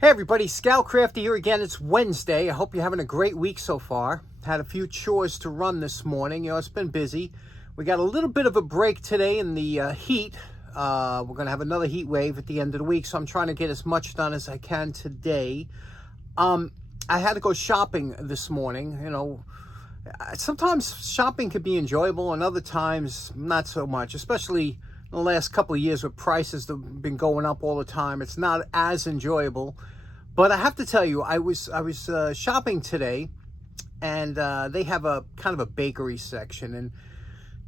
Hey everybody, Scoutcrafty here again. It's Wednesday. I hope you're having a great week so far. Had a few chores to run this morning. You know, it's been busy. We got a little bit of a break today in the heat. We're going to have another heat wave at the end of the week, so I'm trying to get as much done as I can today. I had to go shopping this morning. You know, sometimes shopping can be enjoyable and other times not so much, especially in the last couple of years with prices that have been going up all the time. It's not as enjoyable. But I have to tell you, I was shopping today, and they have a kind of a bakery section, and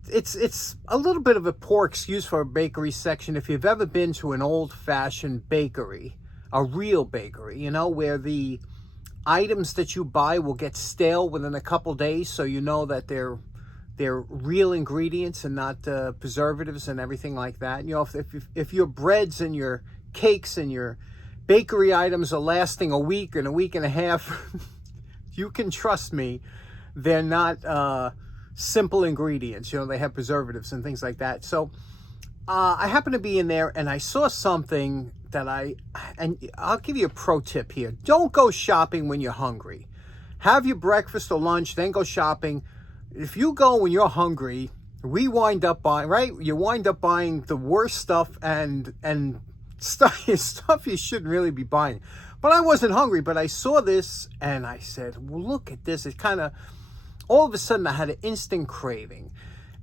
it's a little bit of a poor excuse for a bakery section if you've ever been to an old-fashioned bakery, a real bakery, you know, where the items that you buy will get stale within a couple days, so you know that they're real ingredients and not preservatives and everything like that. You know, if your breads and your cakes and your bakery items are lasting a week and a half, you can trust me, they're not simple ingredients. You know, they have preservatives and things like that. So I happened to be in there and I saw something that and I'll give you a pro tip here. Don't go shopping when you're hungry. Have your breakfast or lunch, then go shopping. If you go when you're hungry, we wind up buying, right? You wind up buying the worst stuff and stuff you shouldn't really be buying. But I wasn't hungry, but I saw this and I said, well, look at this. It kind of, all of a sudden I had an instant craving.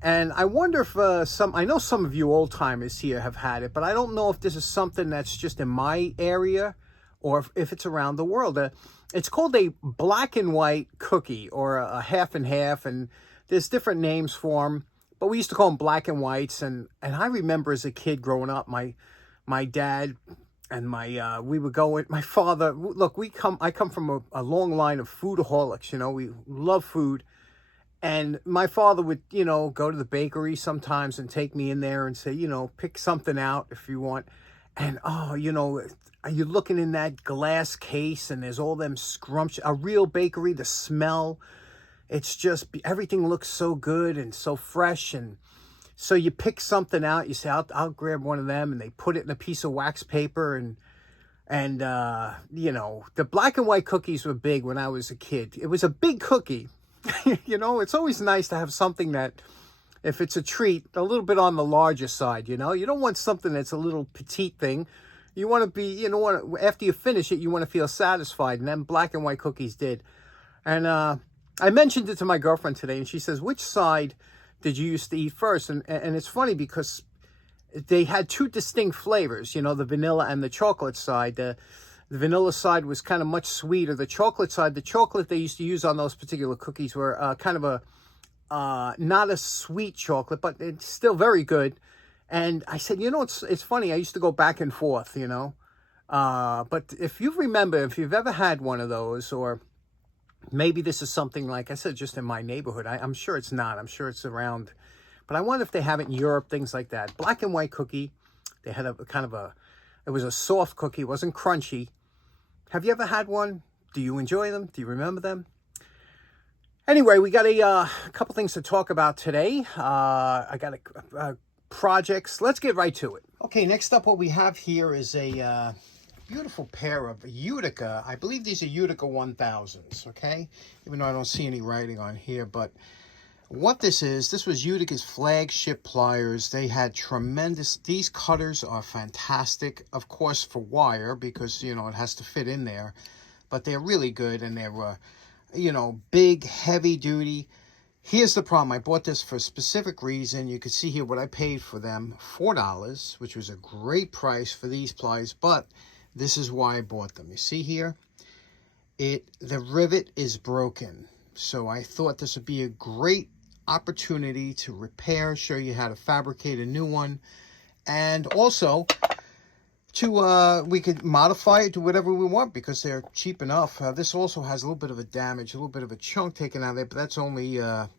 And I wonder if I know some of you old timers here have had it, but I don't know if this is something that's just in my area or if it's around the world. It's called a black and white cookie, or a half and half, and there's different names for them, but we used to call them black and whites. And I remember as a kid growing up, my dad and we would go with my father. Look, I come from a long line of foodaholics. You know, we love food. And my father would, you know, go to the bakery sometimes and take me in there and say, you know, pick something out if you want. And, oh, you know, you're looking in that glass case and there's all them scrumptious, a real bakery, the smell, it's just, everything looks so good and so fresh. And so you pick something out, you say, I'll grab one of them, and they put it in a piece of wax paper. And you know, the black and white cookies were big when I was a kid. It was a big cookie. You know, it's always nice to have something that, if it's a treat, a little bit on the larger side, you know. You don't want something that's a little petite thing. You want to be, you know, after you finish it, you want to feel satisfied. And then black and white cookies did. And I mentioned it to my girlfriend today, and she says, which side did you used to eat first? And it's funny because they had two distinct flavors, you know, the vanilla and the chocolate side. The vanilla side was kind of much sweeter. The chocolate side, the chocolate they used to use on those particular cookies were kind of a, not a sweet chocolate, but it's still very good. And I said, you know, it's funny. I used to go back and forth, you know. But if you remember, if you've ever had one of those, or maybe this is something, like I said, just in my neighborhood. I'm sure it's not. I'm sure it's around. But I wonder if they have it in Europe, things like that. Black and white cookie. They had a kind of it was a soft cookie. It wasn't crunchy. Have you ever had one? Do you enjoy them? Do you remember them? Anyway, we got a couple things to talk about today. I got projects. Let's get right to it. Okay, next up, what we have here is a beautiful pair of Utica. I believe these are Utica 1000s, okay? Even though I don't see any writing on here, but what this was Utica's flagship pliers. They had tremendous, these cutters are fantastic, of course, for wire, because, you know, it has to fit in there, but they're really good, and they're, you know, big, heavy duty. Here's the problem. I bought this for a specific reason. You can see here what I paid for them, $4, which was a great price for these pliers, but this is why I bought them. You see here, the rivet is broken. So I thought this would be a great opportunity to repair, show you how to fabricate a new one, and also to we could modify it to whatever we want because they're cheap enough. This also has a little bit of a damage, a little bit of a chunk taken out of there, but that's only a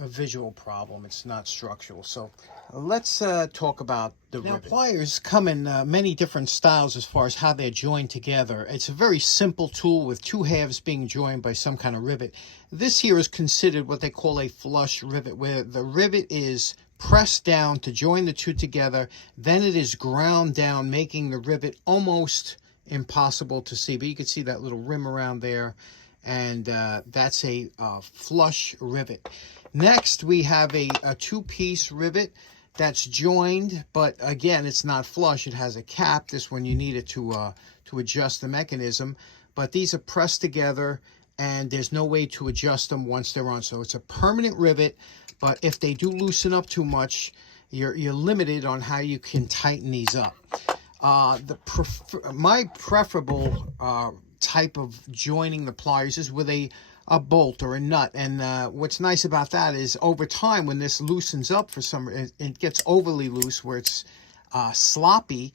visual problem. It's not structural. So let's talk about the rivet. Pliers come in many different styles as far as how they're joined together. It's a very simple tool with two halves being joined by some kind of rivet. This here is considered what they call a flush rivet, where the rivet is pressed down to join the two together. Then it is ground down, making the rivet almost impossible to see. But you can see that little rim around there, and that's a flush rivet. Next, we have a two-piece rivet that's joined, but again, it's not flush. It has a cap. This one you need it to adjust the mechanism. But these are pressed together, and there's no way to adjust them once they're on. So it's a permanent rivet, but if they do loosen up too much, you're limited on how you can tighten these up. My preferable type of joining the pliers is with a bolt or a nut. And what's nice about that is over time, when this loosens up for some, it gets overly loose where it's sloppy,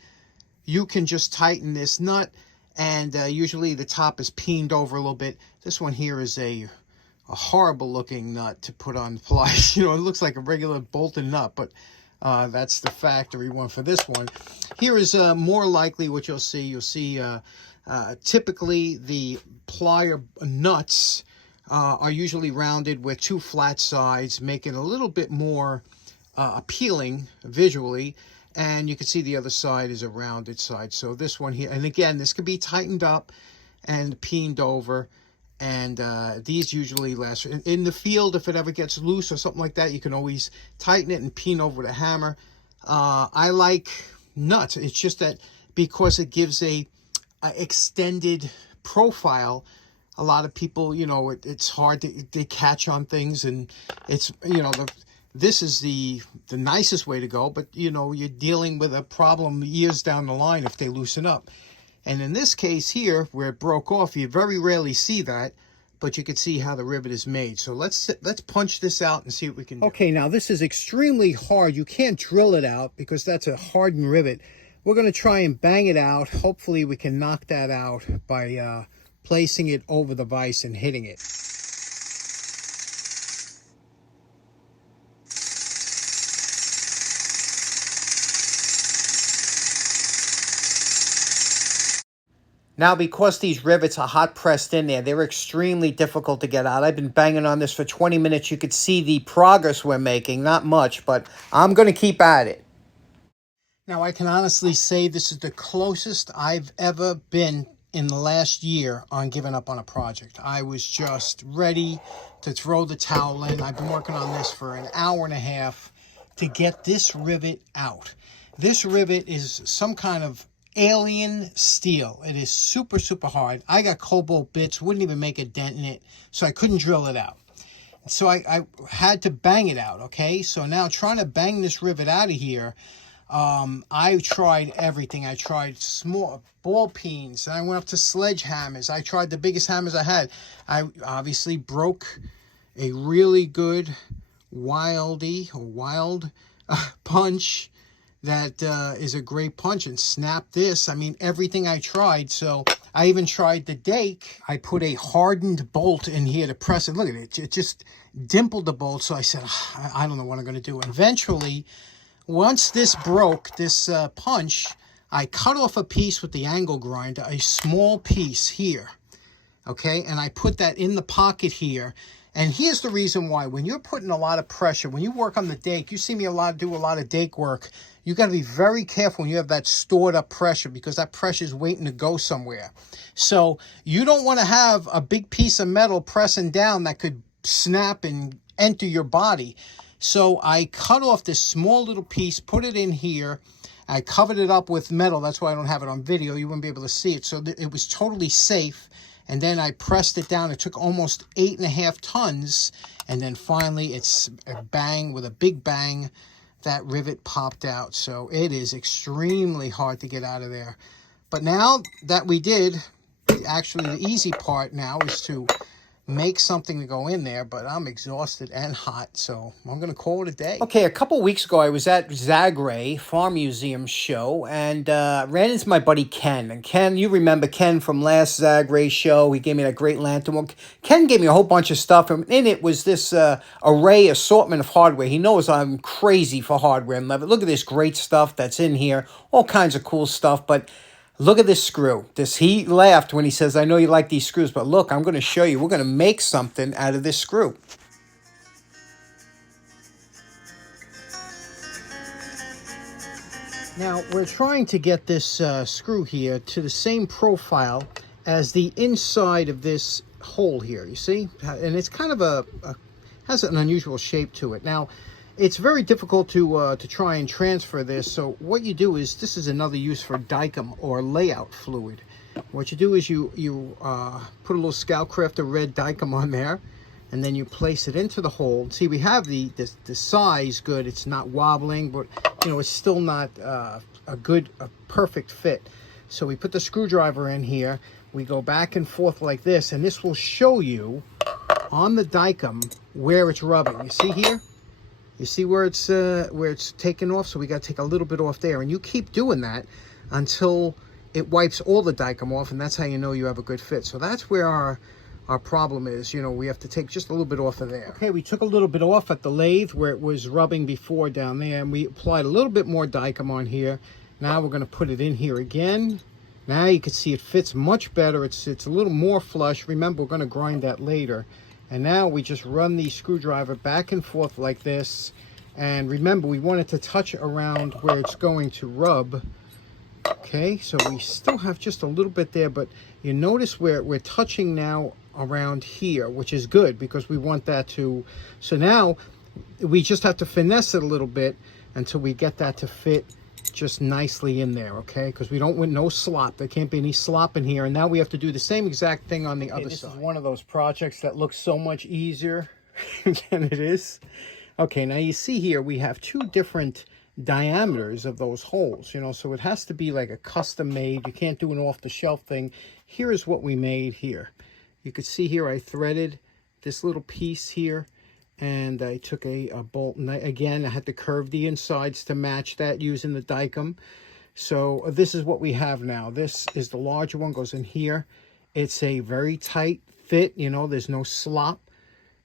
you can just tighten this nut, and usually the top is peened over a little bit. This one here is a horrible looking nut to put on the pliers. You know, it looks like a regular bolted nut, but that's the factory one for this one. Here is more likely what you'll see. You'll see typically the plier nuts are usually rounded with two flat sides, making it a little bit more appealing visually. And you can see the other side is a rounded side. So this one here, and again, this can be tightened up and peened over. And these usually last. In the field, if it ever gets loose or something like that, you can always tighten it and peen over with a hammer. I like nuts. It's just that because it gives a extended profile, a lot of people, you know, it's hard to they catch on things, and it's, you know, this is the nicest way to go, but you know, you're dealing with a problem years down the line if they loosen up. And in this case here, where it broke off, you very rarely see that, but you can see how the rivet is made. So let's punch this out and see what we can do. Okay, now this is extremely hard. You can't drill it out because that's a hardened rivet. We're going to try and bang it out. Hopefully we can knock that out by placing it over the vise and hitting it. Now, because these rivets are hot pressed in there, they're extremely difficult to get out. I've been banging on this for 20 minutes. You could see the progress we're making. Not much, but I'm going to keep at it. Now, I can honestly say this is the closest I've ever been in the last year on giving up on a project. I was just ready to throw the towel in. I've been working on this for an hour and a half to get this rivet out. This rivet is some kind of alien steel. It is super, super hard. I got cobalt bits, wouldn't even make a dent in it, so I couldn't drill it out. So I had to bang it out, okay? So now trying to bang this rivet out of here, I tried everything. I tried small ball peens, and I went up to sledgehammers. I tried the biggest hammers I had. I obviously broke a really good wild punch that is a great punch, and snap this. I mean, everything I tried. So I even tried the dake. I put a hardened bolt in here to press it. Look at it. It just dimpled the bolt. So I said, I don't know what I'm going to do. Eventually, once this broke, this punch, I cut off a piece with the angle grinder, a small piece here. Okay, and I put that in the pocket here. And here's the reason why. When you're putting a lot of pressure, when you work on the dake, you see me do a lot of dake work. You got to be very careful when you have that stored up pressure, because that pressure is waiting to go somewhere. So you don't want to have a big piece of metal pressing down that could snap and enter your body. So I cut off this small little piece, put it in here. I covered it up with metal. That's why I don't have it on video. You wouldn't be able to see it. So it was totally safe. And then I pressed it down. It took almost 8.5 tons. And then finally, it's a bang, with a big bang, that rivet popped out. So it is extremely hard to get out of there. But now that we did, actually the easy part now is to make something to go in there, but I'm exhausted and hot, so I'm going to call it a day. Okay, a couple weeks ago, I was at Zagre Farm Museum show, and ran into my buddy Ken. And Ken, you remember Ken from last Zagre show. He gave me that great lantern. Well, Ken gave me a whole bunch of stuff, and in it was this assortment of hardware. He knows I'm crazy for hardware and leather. Look at this great stuff that's in here, all kinds of cool stuff, but look at this screw. He laughed when he says, I know you like these screws, but look, I'm going to show you. We're going to make something out of this screw. Now, we're trying to get this screw here to the same profile as the inside of this hole here, you see? And it's kind of has an unusual shape to it. Now, it's very difficult to try and transfer this, so what you do is, this is another use for Dykem or layout fluid. What you do is you put a little Scout Crafter red Dykem on there, and then you place it into the hole. See, we have the size good. It's not wobbling, but you know, it's still not a perfect fit. So we put the screwdriver in here. We go back and forth like this, and this will show you on the Dykem where it's rubbing. You see here? You see where it's taken off? So we got to take a little bit off there, and you keep doing that until it wipes all the Dykem off, and that's how you know you have a good fit. So that's where our problem is. You know, we have to take just a little bit off of there. Okay, we took a little bit off at the lathe where it was rubbing before down there, and we applied a little bit more Dykem on here. Now we're going to put it in here again. Now you can see it fits much better. It's a little more flush. Remember, we're going to grind that later. And now we just run the screwdriver back and forth like this. And remember, we want it to touch around where it's going to rub. Okay, so we still have just a little bit there, but you notice where we're touching now around here, which is good because we want that to, so now we just have to finesse it a little bit until we get that to fit just nicely in there, okay? Because we don't want no slop. There can't be any slop in here. And now we have to do the same exact thing on the other side. This is one of those projects that looks so much easier than it is. Okay, now you see here we have two different diameters of those holes, you know, so it has to be like a custom made. You can't do an off-the-shelf thing. Here is what we made here. You could see here I threaded this little piece here, and I took a bolt, and again I had to curve the insides to match that using the Dykem. So this is what we have now. This is the larger one, goes in here. It's a very tight fit, you know, there's no slop.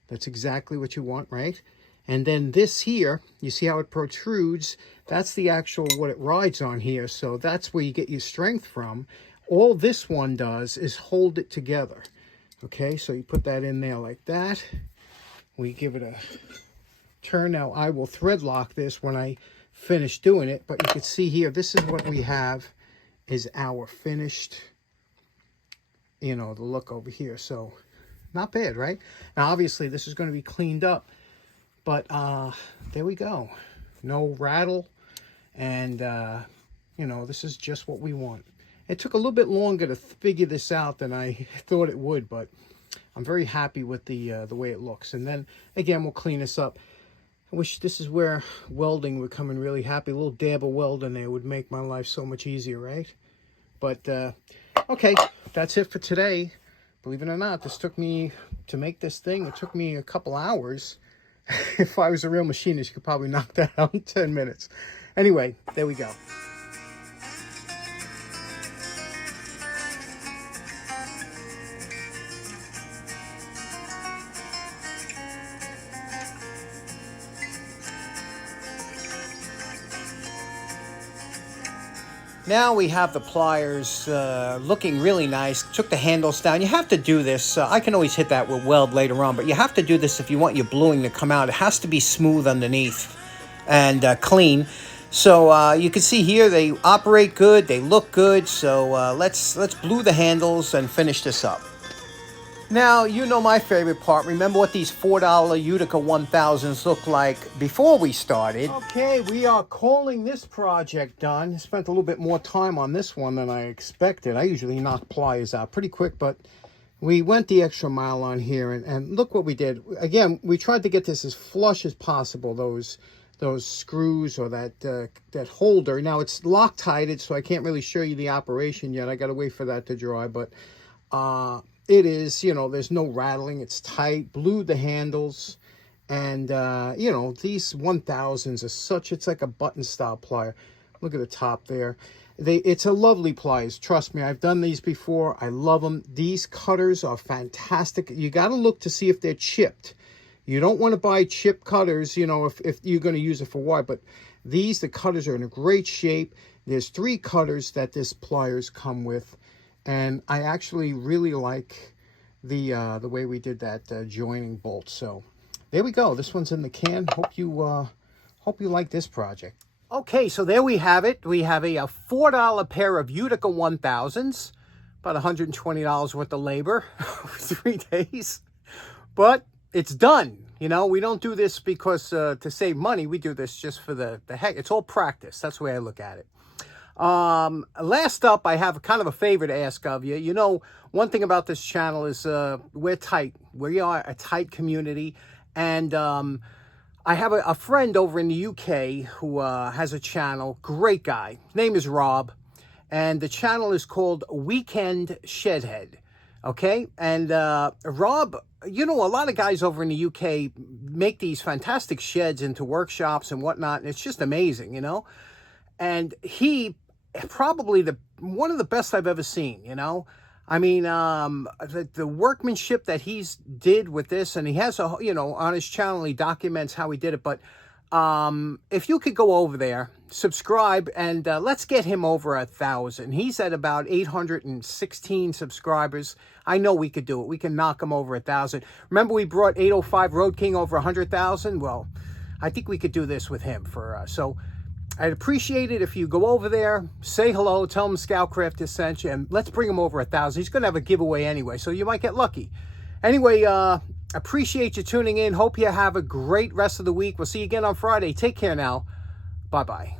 That's exactly what you want, right? And then this here, you see how it protrudes? That's the actual, what it rides on here. So that's where you get your strength from. All this one does is hold it together. Okay, so you put that in there like that. We give it a turn. Now I will thread lock this when I finish doing it, but you can see here, this is what we have is our finished, you know, the look over here. So not bad, right? Now obviously this is going to be cleaned up, but there we go. No rattle, and you know, this is just what we want. It took a little bit longer to figure this out than I thought it would, but I'm very happy with the way it looks. And then again, we'll clean this up. I wish this is where welding would come in really happy. A little dab of weld in there would make my life so much easier, right? But okay, that's it for today. Believe it or not, this took me, to make this thing, it took me a couple hours. If I was a real machinist, you could probably knock that out in 10 minutes. Anyway, there we go. Now we have the pliers looking really nice. Took the handles down. You have to do this. I can always hit that with weld later on, but you have to do this if you want your bluing to come out. It has to be smooth underneath and clean. So you can see here they operate good. They look good. So let's blue the handles and finish this up. Now, you know my favorite part. Remember what these $4 Utica 1000s look like before we started. Okay, we are calling this project done. Spent a little bit more time on this one than I expected. I usually knock pliers out pretty quick, but we went the extra mile on here, and look what we did. Again, we tried to get this as flush as possible, those screws or that holder. Now, it's Loctited, so I can't really show you the operation yet. I got to wait for that to dry, but it is, you know, there's no rattling. It's tight. Blued the handles. And, you know, these 1000s are such, it's like a button style plier. Look at the top there. It's a lovely pliers. Trust me, I've done these before. I love them. These cutters are fantastic. You got to look to see if they're chipped. You don't want to buy chip cutters, you know, if you're going to use it for wire. But the cutters are in a great shape. There's 3 cutters that this pliers come with. And I actually really like the way we did that joining bolt. So there we go. This one's in the can. Hope you like this project. Okay, so there we have it. We have a $4 pair of Utica 1000s, about $120 worth of labor for 3 days. But it's done. You know, we don't do this because to save money. We do this just for the heck. It's all practice. That's the way I look at it. Last up, I have kind of a favor to ask of you. You know, one thing about this channel is we're tight. We are a tight community. And I have a friend over in the UK who has a channel. Great guy. His name is Rob. And the channel is called Weekend Shedhead. Okay? And Rob, you know, a lot of guys over in the UK make these fantastic sheds into workshops and whatnot. And it's just amazing, you know? And he probably one of the best I've ever seen, you know? I mean, the workmanship that he's did with this, and he has a, you know, on his channel, he documents how he did it. But if you could go over there, subscribe, and let's get him over 1,000. He's at about 816 subscribers. I know we could do it. We can knock him over 1,000. Remember, we brought 805 Road King over 100,000? Well, I think we could do this with him for so. I'd appreciate it if you go over there, say hello, tell him Scoutcraft has sent you, and let's bring him over 1,000. He's going to have a giveaway anyway, so you might get lucky. Anyway, appreciate you tuning in. Hope you have a great rest of the week. We'll see you again on Friday. Take care now. Bye-bye.